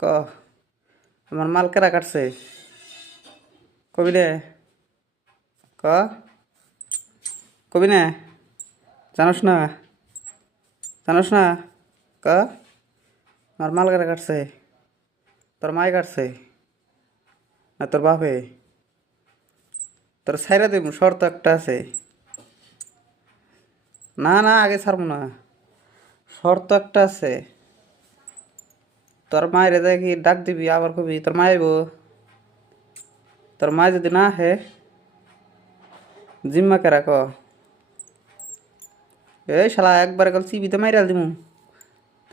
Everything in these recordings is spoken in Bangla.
ক আমার মাল কেরা কাটছে? কবি রে ক কবি না, জানোস না? জানোস না? ক আমার মাল কেরা কাটছে? তোর মাই কাটছে? না তোর বাপে? তোর সাইরা দেব শর্ত একটা আছে। না না, আগে ছাড়বো না। শর্ত একটা আছে। তোর মায়ের দেখি ডাক দিবি, আবার কবি, তোর মা আইব? তোর মা যদি না হে জিম্মা কে? রাখ এই শালা, একবার কাল চিবিতে মাইরাল দিমু।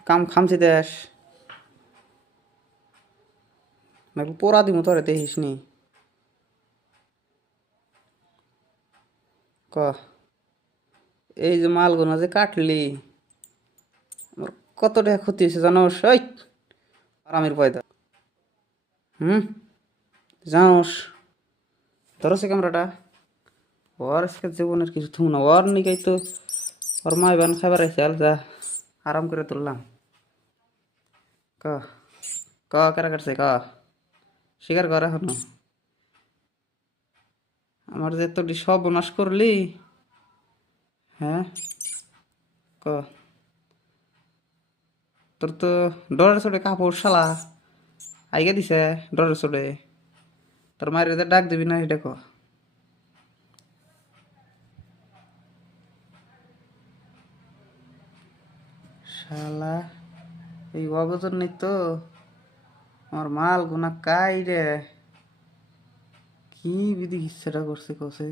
কাম খামছি দেশ। নাকি পোড়া দিমু তোরে দেখিস নি? ক? এই যে মালগুলো যে কাটলি, আমার কত টাকা ক্ষতি হয়েছে জানো ওই আরামের পয়দা হুম? জানোস, ধরো সে ক্যামেরাটা। ওর আজকে জীবনের কিছু থুম না। ওর নিকাই তো ওর মাই বান খাবার আছে আর যা, আরাম করে তুললাম। ক ক, কেরা কাটছে, ক? স্বীকার কর এখনও। আমার যে তোটি সব নাশ করলি হ্যাঁ? ক। তোর তো ডরের চোটে কাপড় শালা। আইগে দিছে ডরের চোটে। তোর মায়ের ডাক দিবি না ক। শালা, এই অগজন নেই তো। আমার মাল গুনা কাই রে। কি বিধি ইচ্ছাটা করছে, কসে।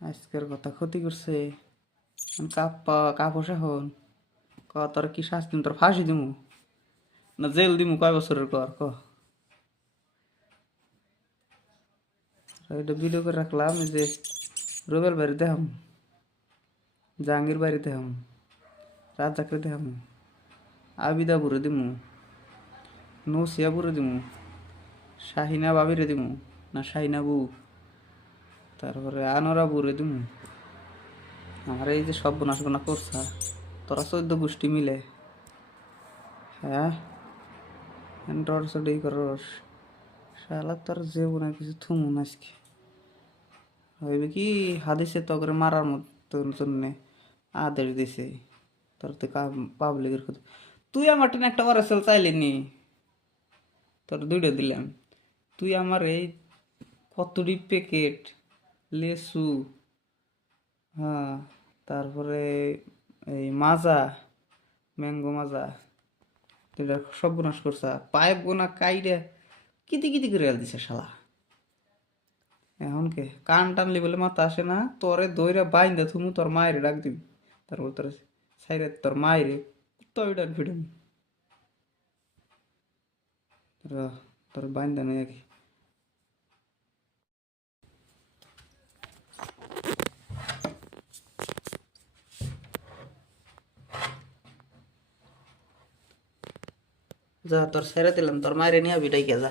আজকের কথা ক্ষতি করছে। কাপ্পা কাপড় এখন ক তোর কি শাস্তি? তোর ফাঁসি দিমু? না জেল দিমু কয় বছরের কর ক। এটা ভিডিও করে রাখলাম যে রুবেল বাড়ি দেখাম জাহাঙ্গীর বাড়ি দেখাম রাজাকে দেখাম আবিদাপুরে দিমু, নৌসিয়াপুরে দিমু শাহিনা বাবিরে দিমু, না শাহিনা বউ তারপরে আনোরাপুরে দিমু। আমার এই যে সব বোনাস গোনা করছা। তোরা চোদ্দ গোষ্ঠী মিলে। হ্যাঁ? ডর চডেই করস। শালা তোর যে বোনা কিছু থুমুন আজকে। হইবে কি? হাদিসে তো করে মারার মতন জন্য আদেশ দিছে। তোর তো পাবলিকের কথা তুই আমার টেনে একটা অরেসেল চাইলি নি? তোর দুইটা দিলাম। তুই আমার এই কতটি প্যাকেট লেসু হ্যাঁ তারপরে এই মাজা, ম্যাঙ্গো মাজা এটা সব বোনাস করছা। পাইপ গোনা কাইরে কিতি কিতি করে দিছে শালা। এখন কে? কান টানলি বলে মাথা আসে না, তোরে দইরা বাইন্দা থুমু, তোর মায়ের ডাক দিবি। তারপর তোর সাইরে তোর মায়ের ডাক ফিডুম তোর বাইন্দা নেই যা তোর ছেড়ে দিলাম তোর মায়ের নিয়ে বিটাই কে যা।